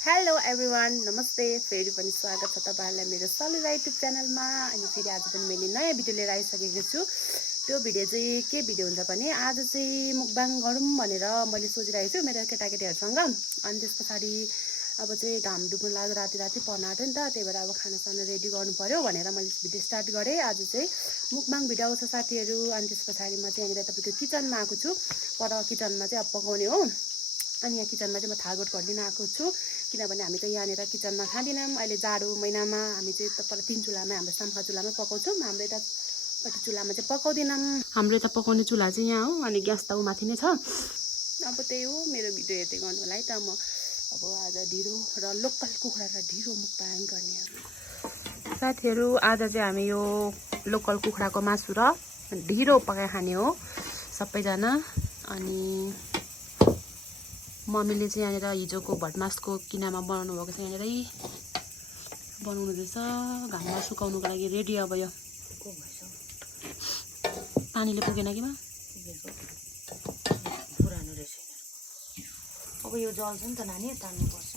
Hello everyone नमस्ते फेरि पनि स्वागत छ तपाईहरुलाई मेरो सलुरा युट्युब च्यानलमा अनि फेरि आज पनि मैले नयाँ भिडियो लिएर आइसकेको छु। त्यो भिडियो चाहिँ के भिडियो हुन्छ भने आज चाहिँ मुकबाङ गरौँ भनेर मैले सोचिरहेको छु मेरो केटाकेटीहरुसँग। अनि त्यसपछि अब चाहिँ घाम डुब्न लाग्यो राति पर्न आँट्यो नि त, त्यही भएर अब खानासाना रेडी गर्नु पर्यो भनेर मैले भिडियो स्टार्ट गरेँ। आज चाहिँ मुकबाङ भिडियो आउँछ साथीहरु। अनि त्यसपछि म चाहिँ यहाँनिर तपाईको किचनमा आएको छु। पर किचनमा चाहिँ अब पकाउने हो। अनि यहाँ किचनमा चाहिँ म थालगोट गर्दिन आएको छु किनभने हामी चाहिँ यहाँनिर किचनमा खाँदिनौँ। अहिले जाडो महिनामा हामी चाहिँ पर 3 चुल्हामा हाम्रो सामखा चुल्हामा पकाउँछौँ। हाम्रो यतापट्टि चुल्हामा चाहिँ पकाउँदैनौँ। हाम्रो यता पकाउने चुल्हा चाहिँ यहाँ हो अनि ग्यास त माथि नै छ। अब त्यही हो मेरो भिडियो हेर्दै गर्नु होला है त। म अब आज ढिरो र लोकल कुखुरा र ढिरो मुकबाङ गर्ने साथीहरु। आज चाहिँ हामी यो लोकल कुखुराको मासु र ढिरो पकाइ खाने हो सबैजना। अनि मम्मीले चाहिँ यहाँनिर हिजोको भटमासको किनामा बनाउनु भएको छ, यहाँनिरै बनाउनु हुँदैछ घाममा सुकाउनुको लागि रेडी। अब यो पानीले पुगेन कि मा पुरानो रहेछ। अब यो जल्छ नि त नानी, तान्नुपर्छ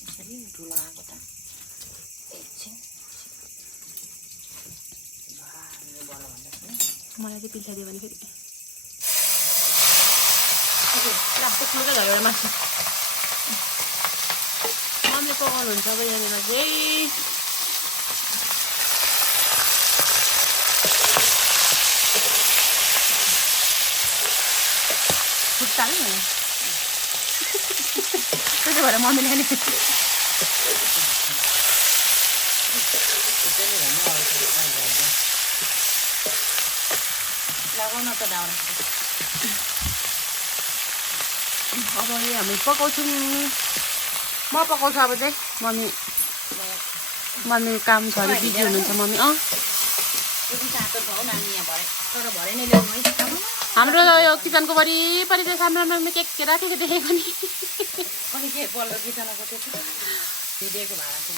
यसरी ठुलो आगो त एकछिन बडा भन्दैछ। मलाई चाहिँ पिल्सा दियो भने फेरि मासु मम्मीले पकाउनुहुन्छ अब यहाँनिर चाहिँ। खुट्टा नि त्यसो भएर मम्मीले नि लगाउन त दाउरा। अब यो हामी पकाउँछौँ। म पकाउँछु अब चाहिँ मम्मी काम छ अरे बिजी हुनुहुन्छ मम्मी। हाम्रो यो किचनको वरिपरि चाहिँ राम्रो के राखेको देखेको नि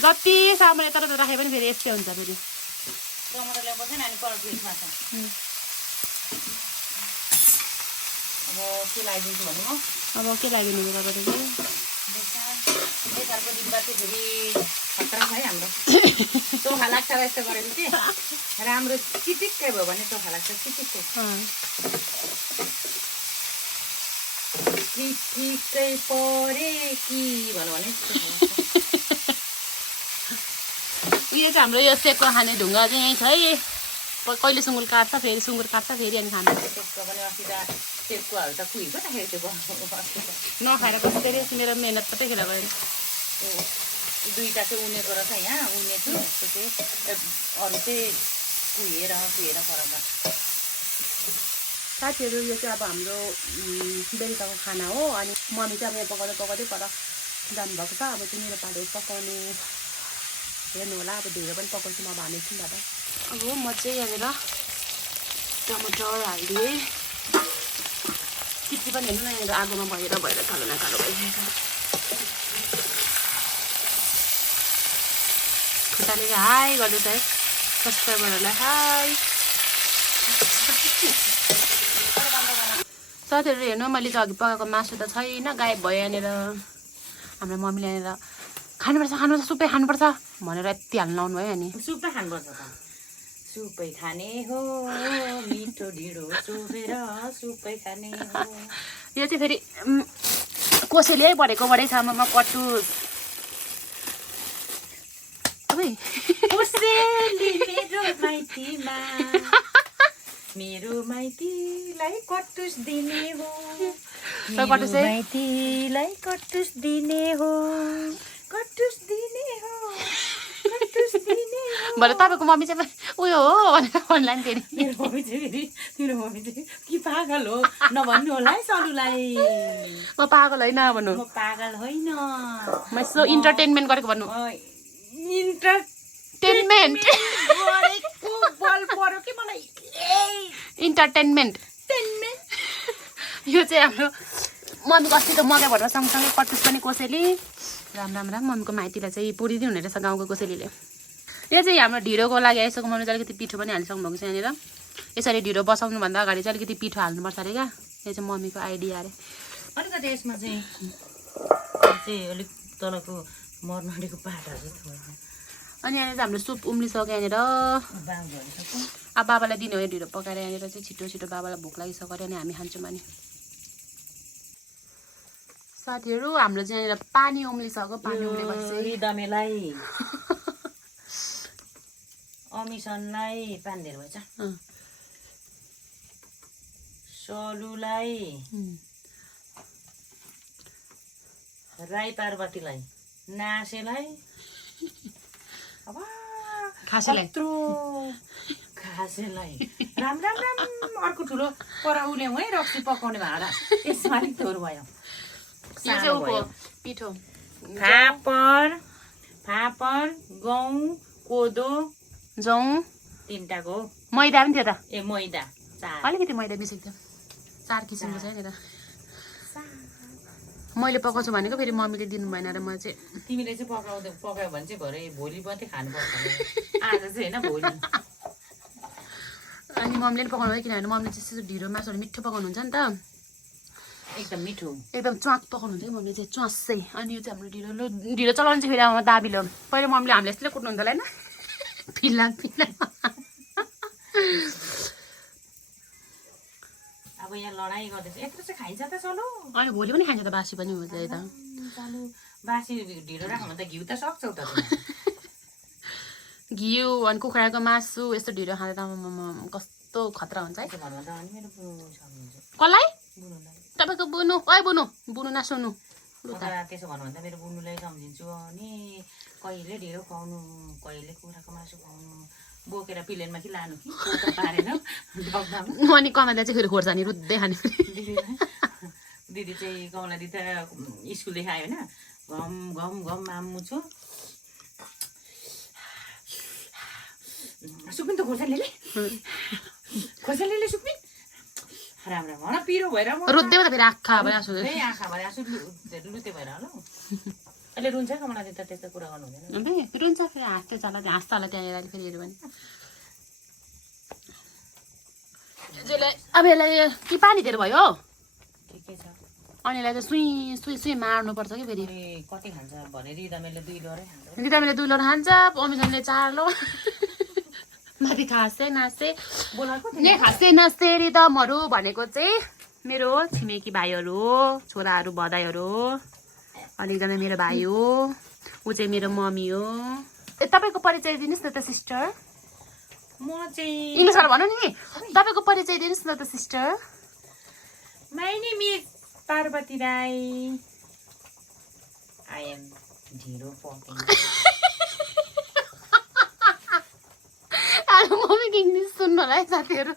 जति सामान यता राखे पनि फेरि यस्तै हुन्छ। फेरि अब के लागिदिनु तपाईँले चाहिँ हाम्रो चोखा लाग्छ र यस्तो गरेको के राम्रो चिटिक्कै भयो भने चोखा लाग्छ। चिटिक्कै चिटिक्कै परे कि भन्नु भने यो चाहिँ हाम्रो यो सेकको खाने ढुङ्गा चाहिँ यहीँ छ है। कहिले सुँगुर काट्छ फेरि सुँगुर काट्छ फेरि अनि खान्छ। त्यसको पनि अस्ति त सेककोहरू त कुहिको राखेको थियो नखाएर पछि फेरि मेरो मेहनत कतै खेर गयो। दुईवटा चाहिँ उनेको रहेछ यहाँ उनेछु। अरू चाहिँ कुहिएर फरक साथीहरू। यो चाहिँ अब हाम्रो बेलुकाको खाना हो। अनि मम्मी चाहिँ अब यहाँ पकाउँदै पर जानुभएको छ। अब चाहिँ मेरो पालो पकाउने हेर्नु होला। अब ढिलो पनि पकाउँछु म भनेको छु नि दादा। अब म चाहिँ यहाँनिर टमाटर हालिदिएँ। चिप्टी पनि हेर्नु न यहाँनिर आगोमा भएर कालो न कालो भइसकेको खुट्टाले हाई गर्दैछ है सब्सक्राइबरहरूलाई हाई। साथीहरू हेर्नु मैले चाहिँ अघि पकाएको मासु त छैन, गायब भयो। यहाँनिर हाम्रो मम्मीले यहाँनिर खानुपर्छ सुपै खानुपर्छ भनेर यति हाल्नु लाउनु भयो। अनि सुपै खानुपर्छ त सुपै खाने हो मिठो ढिँडो चोबेर सुपै खाने हो। यो चाहिँ फेरि कोसेली भरेकोबाटै छ। म कटुस कोसेली मेरो माइतीमा मेरो माइतीलाई कटुस दिने हो। माइतीलाई कटुस दिने हो कटुस दिने हो कटुस दिने हो। भरे तपाईँको मम्मी चाहिँ उयो हो भनेर भन्ला नि फेरि। मेरो मम्मी चाहिँ कि पागल हो नभन्नु होला है सलुलाई। म पागल होइन भन्नु। म पागल होइन, म यसो इन्टरटेनमेन्ट गरेको भन्नु। इन्टरटेनमेन्ट गरेको बल पर्यो कि मलाई। इन्टरटेनमेन्ट यो चाहिँ हाम्रो मम्मीको अस्ति त मकै भएर सँगसँगै कटुस पनि कोसेली राम मम्मीको माइतीलाई चाहिँ पुरिदिनु हुने रहेछ गाउँको कोसेलीले। यो चाहिँ हाम्रो ढिँडोको लागि आइसक्यो। मम्मीले अलिकति पिठो पनि हालिसक्नु भएको छ यहाँनिर। यसरी ढिँडो बसाउनुभन्दा अगाडि चाहिँ अलिकति पिठो हाल्नुपर्छ अरे क्या। यो चाहिँ मम्मीको आइडिया अरे। अलिकति यसमा चाहिँ अलिक तलको मर्नाडीको पाटाहरू थियो अनि यहाँनिर हाम्रो सुप उम्लिसक्यो यहाँनिर बाङ भइसक्यो अब बाबालाई दिने हो ढिलो पकाएर यहाँनिर चाहिँ छिटो छिटो बाबालाई भोक लागिसक्यो अनि हामी खान्छौँ अनि साथीहरू हाम्रो चाहिँ यहाँनिर पानी उम्लिसक्यो पानी उम्लेपछि चाहिँ रिदमेलाई अमिसनलाई पानी धेरै भएछ सलुलाई राई पार्वतीलाई नासेलाई अब खासेलाई खासेलाई राम राम राम अर्को ठुलो पराउले है रक्सी पकाउने भाँडा यसमा अलिक थोर भयो पिठो फापर गहुँ कोदो जौँ तिनटाको मैदा पनि थियो त ए मैदा चार अलिकति मैदा मिसेको थियो 4 किसिमको छ यहाँनिर मैले पकाउँछु भनेको फेरि मम्मीले दिनु भएन र म चाहिँ तिमीले चाहिँ पकायो भने चाहिँ भरे भोलि मात्रै खानुपर्छ आज चाहिँ होइन भोलि अनि मम्मीले पनि पकाउनु भयो किनभने मम्मीले चाहिँ ढिँडो मासुहरू मिठो पकाउनुहुन्छ नि त एकदम मिठो एकदम च्वाक पकाउनुहुन्छ कि मम्मीले चाहिँ च्वासै अनि यो चाहिँ हाम्रो ढिँडो चलाउनु चाहिँ फेरि अब दाबिलो पहिला मम्मीले हामीले यस्तै कुट्नुहुन्छ होला होइन फिल्ला अब यहाँ लडाइँ गर्दैछ यत्रो चाहिँ खाइन्छ त चलो अनि भोलि पनि खान्छ त बासी पनि हुन्छ यता चलो बासी ढिँडो राख्नु त घिउ त सक्छौ त घिउ अनि कुखुराको मासु यस्तो ढिँडो खाँदा त कस्तो खतरा हुन्छ है कसलाई तपाईँको बुनु ओइ बुनु नसुनु त्यसो भन्नुभन्दा मेरो बुनुलाई सम्झिन्छु अनि कहिले ढिँडो खुवाउनु कहिले कुखुराको मासु खुवाउनु बोकेर प्लेनमा कि लानु कि पारेर अनि कमाउँदा चाहिँ फेरि खोर्सानी रुद्दै खाने दिदी चाहिँ कमला दिदी त स्कुलदेखि आयो होइन घम घम घम आम्मु छु सुक्पिन त खोर्सानीले सुक्पिन राम राम हन पिरो भएर रुद्दै त फेरि आँखा भएर आँसु लुते भएर होला अहिले रुन्छ कमला दिदी त त्यस्तो कुरा गर्नु हुँदैन रुन्छ फेरि हाँस्दै चला हाँस्छ होला त्यहाँनिर फेरि हेऱ्यो भने अब यसलाई कि पानी धेरै भयो ठिकै छ अनि यसलाई चाहिँ सुई मार्नुपर्छ कि फेरि कति खान्छ भने रिदामेले 2 लोरै खान्छ रिदामेले 2 लोर खान्छ अमिसनले 4 लोर माथि खाँसे नाच्से बोलाएको खाँसे नाच्से रिदमहरू भनेको चाहिँ मेरो छिमेकी भाइहरू हो छोराहरू भदाइहरू हो अनि एकजना मेरो भाइ हो ऊ चाहिँ मेरो मम्मी हो तपाईँको परिचय दिनुहोस् न त सिस्टर म चाहिँ इङ्ग्लिसबाट भन्नु नि तपाईँको परिचय दिनुहोस् न त sister my name is Parvati Rai I am ढिँडो पकाउने मम्मी इङ्ग्लिस सुन्नु होला है साथीहरू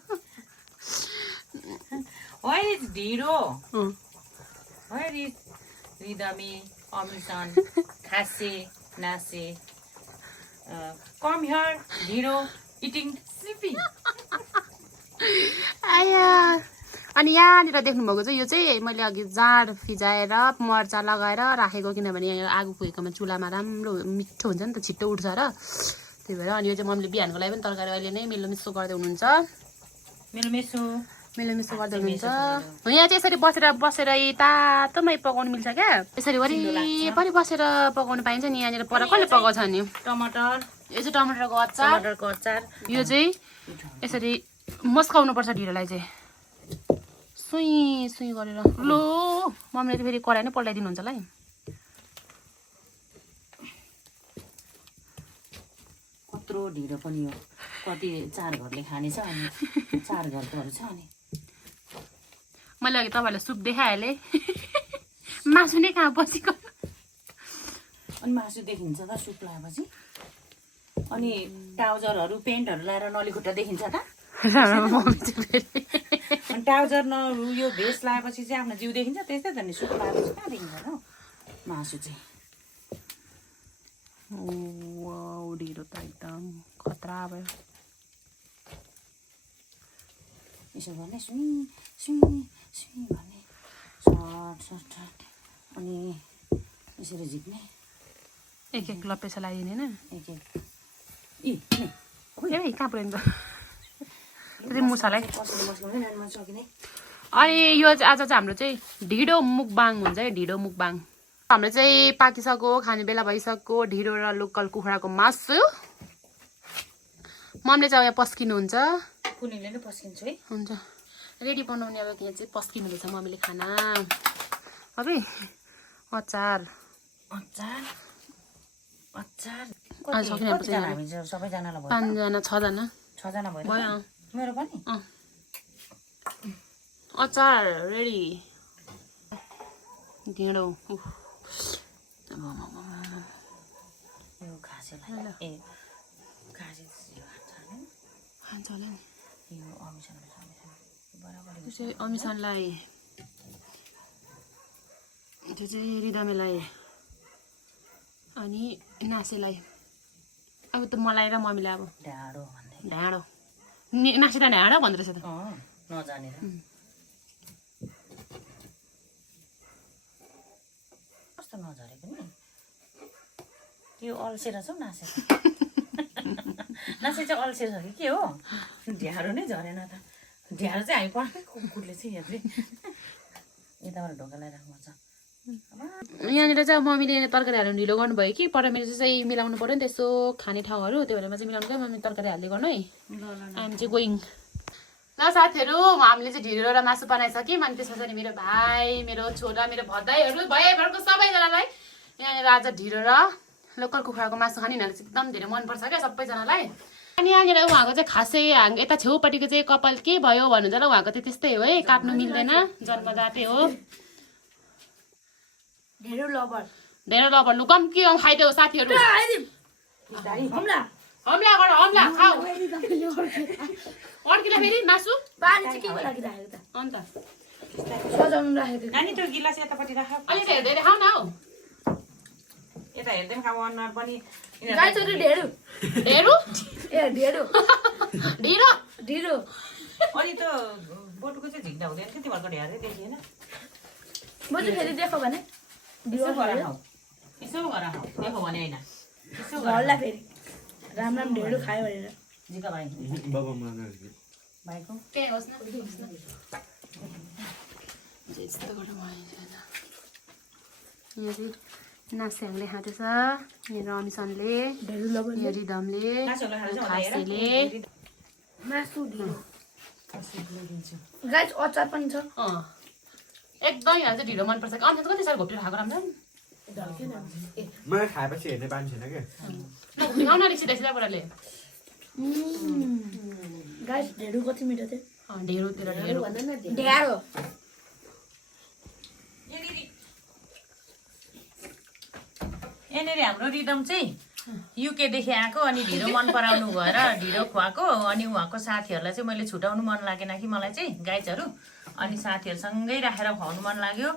Where is ढिँडो Where is रिदमे अमिसन खासे नासे come here ढिँडो eating sippy आया अनि यहाँनिर देख्नुभएको चाहिँ यो चाहिँ मैले अघि जाँड फिजाएर मर्चा लगाएर राखेको किनभने यहाँ आगो फुकेकोमा चुलामा राम्रो मिठो हुन्छ नि त छिट्टो उठ्छ र त्यही भएर अनि यो चाहिँ मम्मीले बिहानको लागि पनि तरकारी अहिले नै मिलो मिसो गर्दै हुनुहुन्छ मेरो मेसो गर्दै हुनुहुन्छ यहाँ चाहिँ यसरी बसेर तातोमै पकाउनु मिल्छ क्या यसरी वरिपरि बसेर पकाउनु पाइन्छ नि यहाँनिर पर कसले पकाउँछ नि टमाटर यो चाहिँ टमाटरको अचार यो चाहिँ यसरी मस्काउनु पर्छ ढिँडोलाई चाहिँ सुई गरेर लो मम्मीले चाहिँ फेरि कराई नै पल्टाइदिनुहुन्छ होला है कत्रो ढिँडो पनि हो कति 4 घरले खाने छ अनि 4 घरकोहरू छ अनि मैले अघि तपाईँहरूलाई सुप देखाइहालेँ मासु नै कहाँ बसेको अनि मासु देखिन्छ त सुप लगाएपछि अनि ट्राउजरहरू पेन्टहरू लाएर नलीखुट्टा देखिन्छ त अनि ट्राउजर यो भेस्ट लगाएपछि चाहिँ आफ्नो जिउ देखिन्छ त्यस्तै त नि सुप लगाएपछि कहाँ देखिन्छ न मासु चाहिँ ढिँडो त एकदम खतरा भयो यसो गर्ने सुई भन्ने सर्ट अनि यसरी झिक्ने एक लपेसा लगाइदिने होइन एक कहाँ पुऱ्याइन्छ मुसालाई सकिने अनि यो आज चाहिँ हाम्रो चाहिँ ढिँडो मुकबाङ हुन्छ है ढिँडो मुकबाङ हाम्रो चाहिँ पाकिसक्यो, खाने बेला भइसक्यो। ढिँडो र लोकल कुखुराको मासु। मम्मीले चाहिँ यहाँ पस्किनुहुन्छ। कुनीले नै पस्किन्छु है। हुन्छ रेडी बनाउने। अब यहाँ चाहिँ पस्किनु हुँदैछ मम्मीले खाना। अबे अचार अचार अचार सबैजनालाई भयो 5जना 6जना 6जना भयो भयो। मेरो पनि अचार रेडी। ढिँडो यो घाँसेलाई ए घाँसे खान्छ होला नि। यो अमिसन बराबर चाहिँ अमिसनलाई, त्यो चाहिँ रिदमेलाई अनि नासेलाई। अब त मलाई र मम्मीलाई अब ढाडो भन्दै ढाँडो नासे त ढाँडो भन्दो रहेछ त नजानेर कस्तो नझरेको नि यो अल्सेर छ नासे नासे चाहिँ अल्सेर छ कि के हो ढ्यारो नै झरेन त ढ्यारो चाहिँ हामी पर्खै कुकुरले चाहिँ यहाँ चाहिँ यताबाट ढोकालाई राख्नुपर्छ यहाँनिर चाहिँ मम्मीले तरकारी हाल्नु ढिलो गर्नुभयो कि परमेश्वर चाहिँ मिलाउनु पऱ्यो नि त यसो खाने ठाउँहरू, त्यो भएर चाहिँ मिलाउनु गयो। मम्मी तरकारी हाल्दै गर्नु है। हामी चाहिँ गोइङ। ल साथीहरू, हामीले चाहिँ ढिँडो र मासु बनाइसक्यौँ। अनि त्यस पछाडि मेरो भाइ, मेरो छोरा, मेरो भदाइहरू भइभरको सबैजनालाई यहाँनिर आज ढिँडो र लोकल कुखुराको मासु खाने यिनीहरूलाई चाहिँ एकदम धेरै मनपर्छ क्या सबैजनालाई। अनि यहाँनिर उहाँको चाहिँ खासै यता छेउपट्टिको चाहिँ कपाल के भयो भन्नुहुन्छ ल, उहाँको चाहिँ त्यस्तै हो है, काट्नु मिल्दैन, जन्मजातै हो। ढेँडो लबर लु कम के खाइदेऊ साथीहरू। हमला गर हमला खाऊ। अड्किला फेरि मासु पानी चाहिँ के लागि राखेको त अन्त सजाउनु राखेको नानी त्यो गिलास यतापट्टि राख अलि चाहिँ हेर्दै खाऊ न हौ। यता हेर्दै पनि खाऊ अनुहार पनि गाईचोरी ढेँडो ढेँडो ए ढेँडो ढिँडो ढिँडो अनि त बोटुको चाहिँ झिक्दा हुँदैन कि तिमीहरूको ढ्यारै देखिएन म चाहिँ फेरि देखो भने यसो गर खाऊ यसो गर खाऊ देखो भने होइन यसो घरलाई फेरि राम राम ढेँडो खायो भनेर झिका भाइ बाबा माग्नु भाइको के होस् न यस्तो गरेर भइन्छ। यहाँ चाहिँ नास्याङले खाँदैछ, यहाँ अमिसनले, ढेँडो लबर यहाँ रिदमले, खासेले। मासु ढिँडो गाई अचार पनि छ एकदम यहाँ चाहिँ ढिँडो मनपर्छ। अन्त कति साह्रो घोप्टेर खाएको राम्रो मलाई खाएपछि हेर्ने बानी छैन क्या घुम्नु न सिधै सिधा कुराले। गाई ढेँडो कति मिठो थियो ढेँडोतिर ढेँडो ढ्यारो यहाँनिर हाम्रो रिदम चाहिँ युकेदेखि आएको अनि ढिँडो मन पराउनु भएर ढिँडो खुवाएको। अनि उहाँको साथीहरूलाई चाहिँ मैले छुटाउनु मन लागेन कि मलाई चाहिँ गाइजहरू, अनि साथीहरूसँगै राखेर खुवाउनु मन लाग्यो।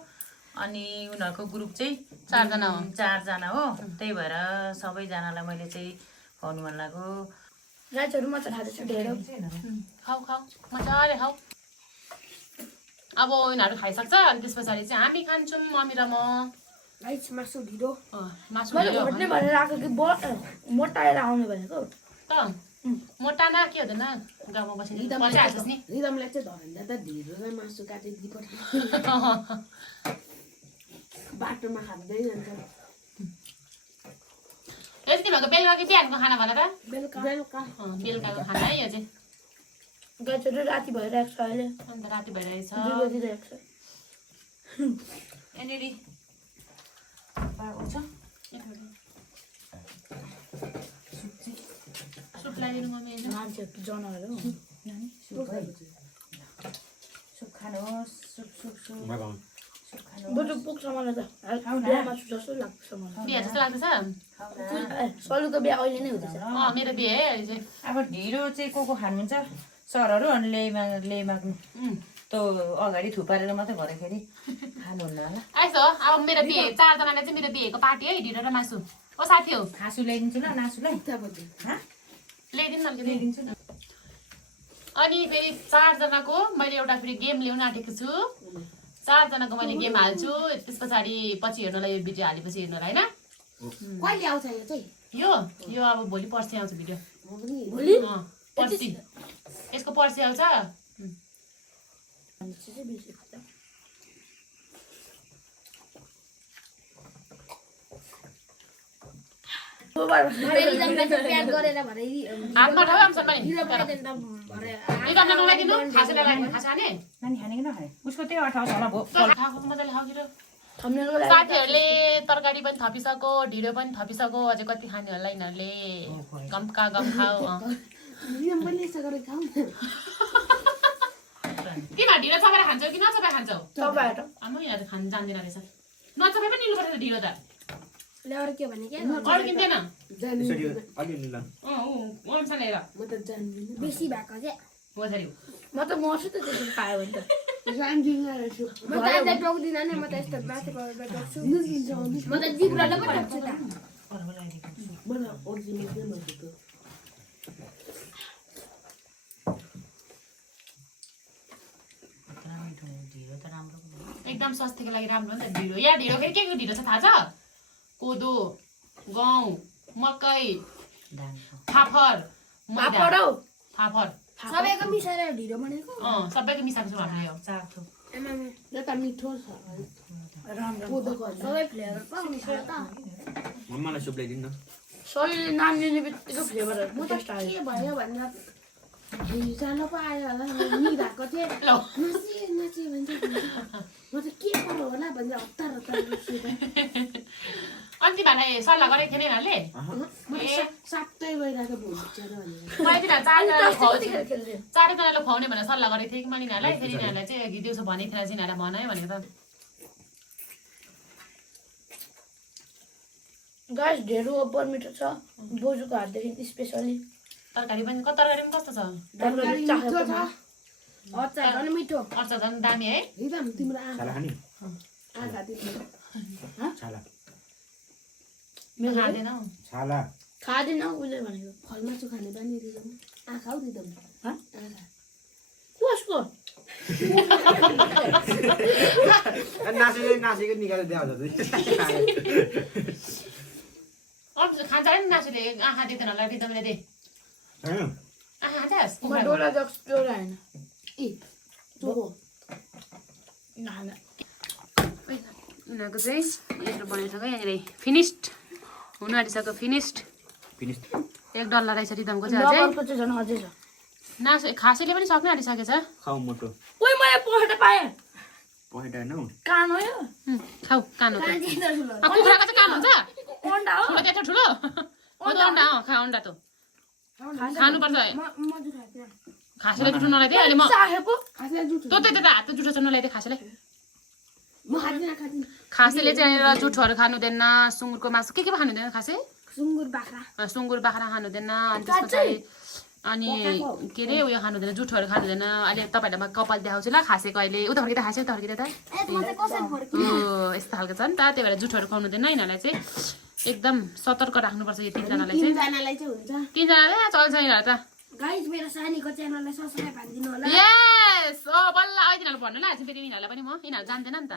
अनि उनीहरूको ग्रुप चाहिँ 4जना हो, त्यही भएर सबैजनालाई मैले चाहिँ खुवाउनु मन लाग्यो। गाईहरू म चाहिँ खाँदैछु ढेँडो खाऊ खाऊ मजाले खाऊ। अब यिनीहरू खाइसक्छ अनि त्यस पछाडि चाहिँ हामी खान्छौँ मम्मी र म। गाइस मासु ढिँडो मासु मैले घट्ने भनेर आएको कि मोटाएर आउने भनेको त मोटा न के हुँदैन गाउँमा बसेर बसिहाल्छस् नि। रिदमलाई चाहिँ धन्दा त ढिँडो र मासु काटिदिनु पर्छ बाटोमा खाँदै जान्छ यो चाहिँ तिमीहरूको बेलुका कि बिहानको खाना भन त? बेलुका बेलुकाको खाना है यो चाहिँ। गाईहरू राति भइरहेको छ अहिले अन्त राति भइरहेछ 2 बजिरहेको छ यहाँनिर छ सुप लगाइदिनु मम्मी होइन? मान्छेहरू जनावर हो सुप खानुहोस् सुप सुप सुप बरु पुग्छ मलाई त बिहामा छु जस्तो लाग्छ मलाई बिहा जस्तो लाग्दैछ? सलुको बिहा अहिले नै हुँदैछ मेरो बिहा है अहिले चाहिँ। अब ढिँडो चाहिँ को खानुहुन्छ सरहरू अनि ल्याइमाग्नु त्यो अगाडि थुपारेर मात्रै भरेखेरि खानुहुन्न होला। आइस हो अब मेरो बिहे 4जनाले चाहिँ मेरो बिहेको पार्टी है ढिँडो र मासु। ओ साथी हो खासु ल्याइदिन्छु ल नासुलाई ल्याइदिनु न ल्याइदिन्छु न। अनि फेरि 4जनाको मैले एउटा फेरि गेम ल्याउन आँटेको छु। 4जनाको मैले गेम हाल्छु, त्यस पछाडि पछि हेर्नलाई यो भिडियो हालेपछि हेर्नलाई होइन। कहिले आउँछ यो चाहिँ यो अब भोलि पर्सि आउँछ भिडियो। भोलि पर्सि यसको पर्सि आउँछ। प्याक गरेर भने हातमा ठाउँ अनुसार पनि ढिलो बनाइदिनु त भरे निकाल्न नलागिदिनु खासेले लाग्यो खासा खाने नानी खाने कि नखाने उसको त्यही अठाउँछ होला भो खाएको मजाले खाऊ छिटो थम्नेलको लागि साथीहरूले तरकारी पनि थपिसक्यो ढिँडो पनि थपिसक्यो अझै कति खाने होला यिनीहरूले गम खाऊ मैले यसो गरेर खाऊ न तिमीहरू ढिँडो चपाएर खान्छौ कि नचपाएर खान्छौ तपाईहरु आमा यिनीहरू खानु जान्दैन रहेछ नचपाए पनि लिनुपर्छ ढिँडो त ल्याएर के भने के अड्किँदैन यसरी अलिअलि ल अनुसार लिएर म त जान्दिनँ बेसी भएको चाहिँ मजाले म त मर्छु त त्यसरी खायो भने त जान्दिनँ रहेछु म त आज टोक्दिनँ नि म त यस्तो माथि गरेर टोक्छु म त जिब्राले पो टोक्छु त मलाई ओरिजिनल के भनेको ढिँडो त राम्रो एकदम स्वास्थ्यको लागि राम्रो नि त ढिँडो या ढिँडो फेरि के ढिँडो छ थाहा छ कोदो गहुँ मकै फाफर पापड हौ फाफर सबैको मिसाएर ढिलो बनेको सबैको मिसाएको छ हामीले यो यो त मिठो छ राम्रो कोदोको सबै फ्लेभर पो मिसाएर त मलाई सुप ल्याइदिनु न शरीरले नाम लिने बित्तिकै फ्लेभरहरू म त टेस्ट आयो के भयो भनेर हिजो पो आयो होला निधाएको थिएँ नाचे भन्छ म त के पऱ्यो होला भनेर हतार अनि तिमीहरूलाई सल्लाह गरेको थिएन यिनीहरूले साप्तै गइरहेको भन्छ र मैले तिनीहरू कतिखेर खेल्दै चारैजनाले खुवाउने भनेर सल्लाह गरेको थिएँ कि मैले यिनीहरूलाई फेरि यिनीहरूलाई चाहिँ अघि दिउँसो भनेको थिएन चाहिँ यिनीहरूलाई भनायो भनेको त गाइस ढेँडो ओभर मिठो छ बोजूको हातदेखि स्पेसली तरकारी पनि कस्तो छ तरकारी मिठो छ अचार झन् मिठो अचार झन् दामी है हिँड तिम्रो छाला खाने आँखा तिम्रो छाला खाँदैन हौ छाला खाँदैन उसले भनेको फलमासु खाने बानी दिँदैन आँखा हौ दिँदैन आँखा कसको नासेको निकालेर दिएको अरू खान्छ नि नासुले आँखा देख्दैन होला रिदमले दे आँखा खान्छस् म डोरा जक्स डोरा होइन ए चोको खाना उनीहरूको चाहिँ यस्तो बनिसक्यो यहाँनिर फिनिस्ड हुनु आँटिसक्यो फिनिस्ड एक डल्ला रहेछ रिदमको चाहिँ अझै लबरको चाहिँ झन् अझै छ नासु खासैले पनि सक्नै आँटिसकेछ खाऊ मोटो ओइ मैले पखेटा पाएँ पखेटा होइन हौ कान हो यो खाऊ कानो त कुखुराको चाहिँ कान हुन्छ अन्डा हो ठुलो त्यत्रो ठुलो अन्डा खा अन्डा त खानुपर्छ खासैले जुठो नलाइदिए अहिले म चाहेको खासलाई जुठो तँ त्यता हात जुठो चाहिँ नलाइदिए खासैले म खाँदिनँ खासैले चाहिँ यहाँनिर जुठोहरू खानु हुँदैन सुँगुरको मासु के खानु हुँदैन खासै सुँगुर बाख्रा सुँगुर बाख्रा खानु हुँदैन अनि त्यस पछाडि अनि के अरे उयो खानु हुँदैन जुठोहरू खानु हुँदैन अहिले तपाईँहरूलाई म कपाल देखाउँछु ल खासेको अहिले उता फर्किँदा खासै उता फर्किँदा त यस्तो खालको छ नि त त्यही भएर जुठोहरू खुवाउनु हुँदैन यिनीहरूलाई चाहिँ एकदम सतर्क राख्नुपर्छ यो तिनजनालाई चाहिँ तिनजनालाई चाहिँ हुन्छ तिनजनाले चल्छ यिनीहरू त गाइस मेरो सानीको च्यानललाई सब्स्क्राइब हालिदिनु होला यस बल्ल अहिले तिनीहरू भन्नु लाग्छ फेरि यिनीहरूलाई पनि म यिनीहरू जान्दैन नि त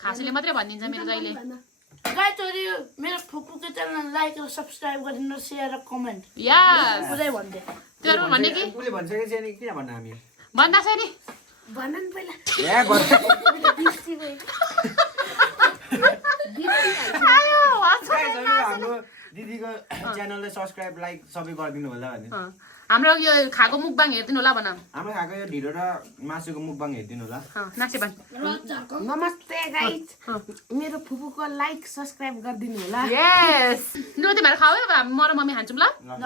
खासैले मात्रै भनिदिन्छ मेरो जहिले गाइस यो मेरो फुपूको च्यानल लाइक र सब्स्क्राइब गरिदिनु सेयर र कमेन्ट यस पुरै भन्दै त्योहरू भन्ने कि उसले भन्छ कि चाहिँ किन भन्नु हामी भन्दा छ नि भन नि पहिला ए भन्छ हाम्रो दिदीको च्यानललाई सब्सक्राइब लाइक सबै गरिदिनु होला भने हाम्रो यो खाएको मुकबाङ हेरिदिनु होला भन हाम्रो खाएको यो ढिँडो र मासुको मुकबाङ हेरिदिनु होला नासे भन् नमस्ते गाइस मेरो फुपूको लाइक सब्स्क्राइब गरिदिनु होला यस लु तिमीहरू खाऊ है म र मम्मी खान्छौँ ल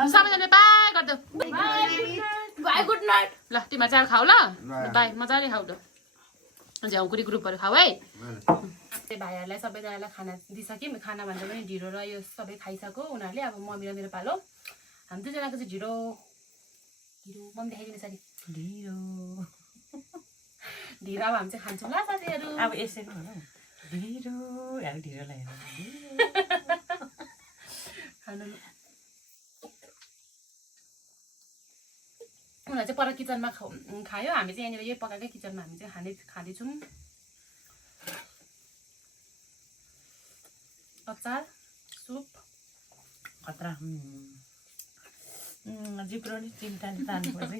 सबैजना बाई गरिदेऊ बाई गुड नाइट ल तिमीहरू चाहिँ खाऊ ल बाई मजाले खाऊ ल झ्याउकुरी ग्रुपहरू खाऊ है त्यही भाइहरूलाई सबैजनालाई खाना दिइसक्यौँ खाना भन्दा पनि ढिँडो र यो सबै खाइसक्यो उनीहरूले अब मम्मी र मेरो पालो हामी दुईजनाको चाहिँ ढिँडो मम्मी देखाइदिनु सरी ढिँडो अब हामी चाहिँ खान्छौँ ल साथीहरू अब यसरी ढिँडो ढिँडोलाई खानु उनीहरू चाहिँ पर किचनमा खायो हामी चाहिँ यहाँनिर यही पकाएकै किचनमा हामी चाहिँ खाँदैछौँ अचार सुप खतरा जिब्रो नि चिन्ता तान्नुपर्छ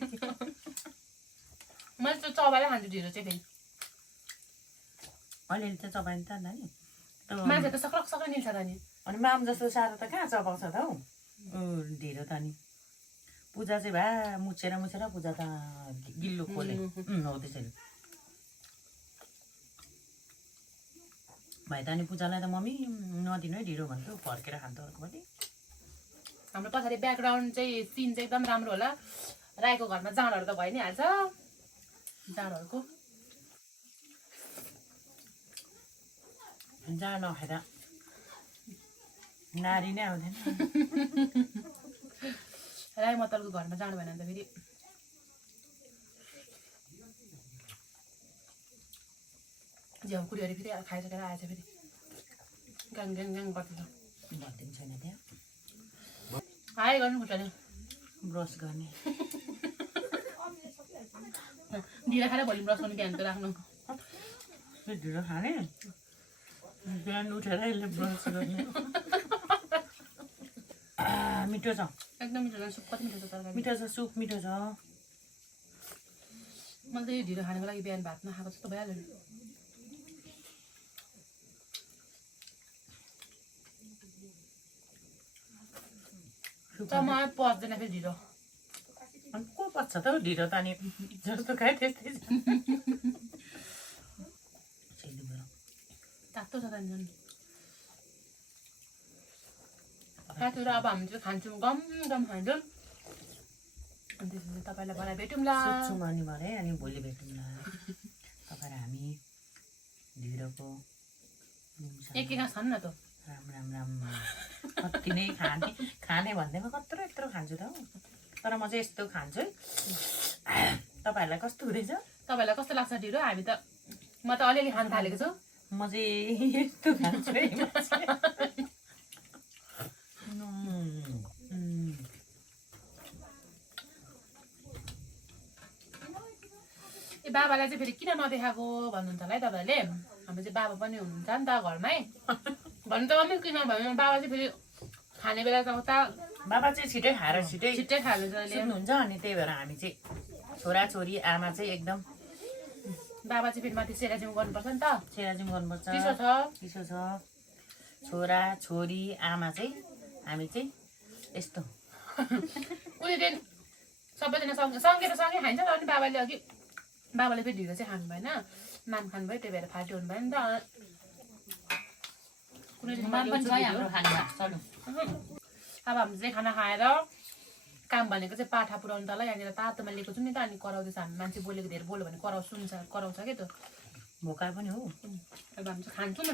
मैले त्यो चबाएर खान्छु ढिँडो चाहिँ फेरि अलिअलि चाहिँ चबायो नि त नानी मान्छे त सक्लक सक्लै निल्छ त नि अनि माम जस्तो साह्रो त कहाँ चबाउँछ त हौ ढिँडो त नि पूजा चाहिँ भए मुछेर पूजा त गिल्लो खोले हो त्यसरी भाइ त अनि पूजालाई त मम्मी नदिनु है ढिँडो भन्थ्यो फर्केर खान्थ्यो अर्कोपट्टि हाम्रो पछाडि ब्याकग्राउन्ड चाहिँ सिन चाहिँ एकदम राम्रो होला राईको घरमा जाँडहरू त भइ नै हाल्छ जाँडहरूको जाँड नखाएर नारी नै आउँदैन राई मतलको घरमा जाँड भएन भने त फेरि झ्याउकुरीहरू फेरि खाइसकेर आएछ फेरि गाङ गाङ गाङ गर्दैछ भनिदिनु छैन त्यहाँ हाई गर्नु खुट्टाले ब्रस गर्ने ढिला खाएर भोलि ब्रस गर्ने ध्यान त राख्नु ढिँडो खाने बिहान उठेर यसले ब्रस गर्ने मिठो छ एकदम मिठो छ सुप कति मिठो छ तरकारी मिठो छ सुप मिठो छ मैले त यो ढिलो खानको लागि बिहान भात नखाएको जस्तो भइहाल्यो नि मलाई पच्दैन फेरि ढिलो अनि को पच्छ त हौ ढिँडो त अनि जस्तो खायो त्यस्तै छ तातो छ त झन् साथीहरू अब हामी चाहिँ खान्छौँ गम गम खान्छौँ अनि त्यसपछि तपाईँलाई भरे भेटौँला सोध्छौँ अनि भरे अनि भोलि भेटौँला तपाईँ र हामी ढिँडोको एक एक छन् न त राम राम राम कति नै खाने भन्दैमा कत्रो यत्रो खान्छु त हौ तर म चाहिँ यस्तो खान्छु है तपाईँहरूलाई कस्तो हुँदैछ तपाईँलाई कस्तो लाग्छ ढिलो हामी त म त अलिअलि खान थालेको छु म चाहिँ यस्तो खान्छु है ए बाबालाई चाहिँ फेरि किन नदेखाएको भन्नुहुन्छ होला है तपाईँहरूले हाम्रो चाहिँ बाबा पनि हुनुहुन्छ नि त घरमै भन्नु त मम्मी किन भन्नु बाबा चाहिँ फेरि खाने बेला त उता बाबा चाहिँ छिटै खाएर छिट्टै खानुहुन्छ अहिले सुन्नुहुन्छ अनि त्यही भएर हामी चाहिँ छोराछोरी आमा चाहिँ एकदम बाबा चाहिँ फेरि माथि सेराजिम गर्नुपर्छ नि त सेराजिम गर्नुपर्छ चिसो छ छोरा छोरी आमा चाहिँ हामी चाहिँ यस्तो कुनै दिन सबैजना सँगै त सँगै खान्छ अनि बाबाले अघि बाबाले फेरि ढिलो चाहिँ खानु भएन नाम खानुभयो त्यही भएर फाल्टो हुनु भयो नि त कुनै दिन अब हामी चाहिँ खाना खाएर काम भनेको चाहिँ पाठा पुऱ्याउनु तल यहाँनिर तातोमा लिएको छु नि त अनि कराउँदैछ हामी मान्छे बोलेको धेरै बोल्यो भने कराउँछ क्या त भोका पनि हो अब हामी चाहिँ खान्छौँ नि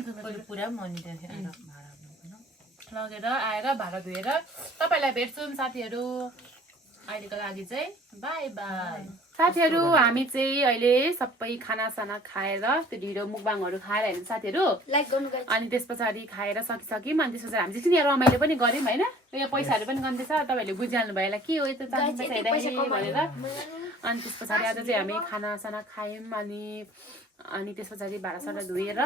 पुरा पनि लगेर आएर भाँडा धोएर तपाईँलाई भेट्छौँ साथीहरू अहिलेको लागि चाहिँ बाई बाई साथीहरू हामी चाहिँ अहिले सबै खानासाना खाएर त्यो ढिँडो मुकबाङहरू खाएर होइन साथीहरू लाइक गर्नु गाइस अनि त्यस पछाडि खाएर सकिसक्यौँ अनि त्यस पछाडि हामी चाहिँ यहाँ रमाइलो पनि गऱ्यौँ होइन यो पैसाहरू पनि गर्दैछ तपाईँहरूले बुझिहाल्नु भयो होला के हो यस्तो भनेर अनि त्यस पछाडि आज चाहिँ हामी खानासाना खायौँ अनि त्यस पछाडि भाँडासाँडा धोएर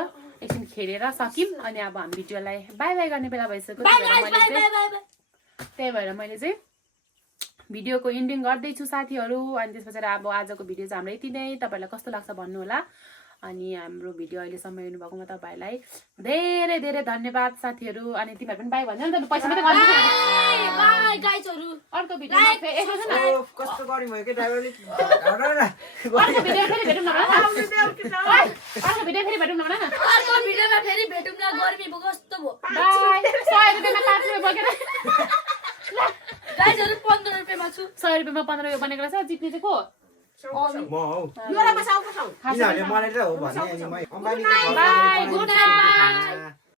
एकछिन खेलेर सक्यौँ अनि अब हामी भिडियोलाई बाई बाई गर्ने बेला भइसक्यो त्यही भएर मैले चाहिँ भिडियोको इन्डिङ गर्दैछु साथीहरू अनि त्यस पछाडि अब आजको भिडियो चाहिँ हाम्रो यति नै तपाईँलाई कस्तो लाग्छ भन्नु होला अनि हाम्रो भिडियो अहिलेसम्म हेर्नु भएकोमा तपाईँलाई धेरै धेरै धन्यवाद साथीहरू अनि तिमीहरू पनि बाई भन्नु नि त पैसा मात्रै गर्नु बाई गाइसहरु अर्को भिडियोमा कस्तो गर्नु भयो के ड्राइभरले अर्को भिडियो फेरि भेटौँ न अर्को भिडियो फेरि भेटौँ न अर्को भिडियोमा फेरि भेटौँ न गर्मी कस्तो भयो बाई 100 रुपैयाँमा 5 रुपैयाँ बोकेर गाइसहरु 15 रुपैयाँमा छु 100 रुपैयाँमा 15 रुपैयाँ बनेको रहेछ जित्ने चाहिँ को म हौ योरामा साउको साउ किनभने मलाई त हो भने अनि म बाई गुड नाइट